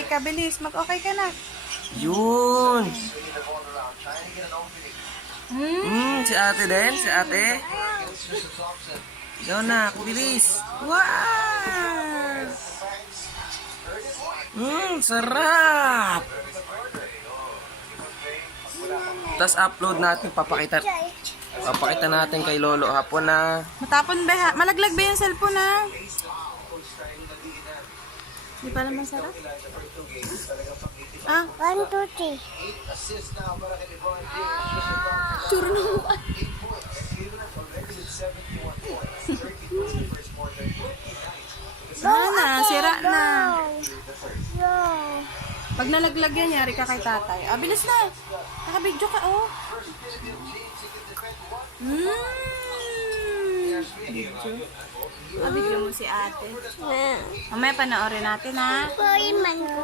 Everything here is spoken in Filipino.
mag-okay ka. Bilis, mag-okay ka na. Yun. Si ate din. Si ate. Ikaw na. Bilis. Wow. Sarap. Tapos upload natin. Papakita natin kay Lolo hapon na. Matapon ba? Malaglag ba yung cellphone na? Di pa naman sarap? Ah? 1, 2, 3. Tsura na mo. Sana, sira na. Yo. Pag nalaglag yan, yari ka kay tatay. Ah, bilis na. Nakabidyo ka, oh. Video mo si ate. Mamaya panoorin natin, ha? Poy man ko.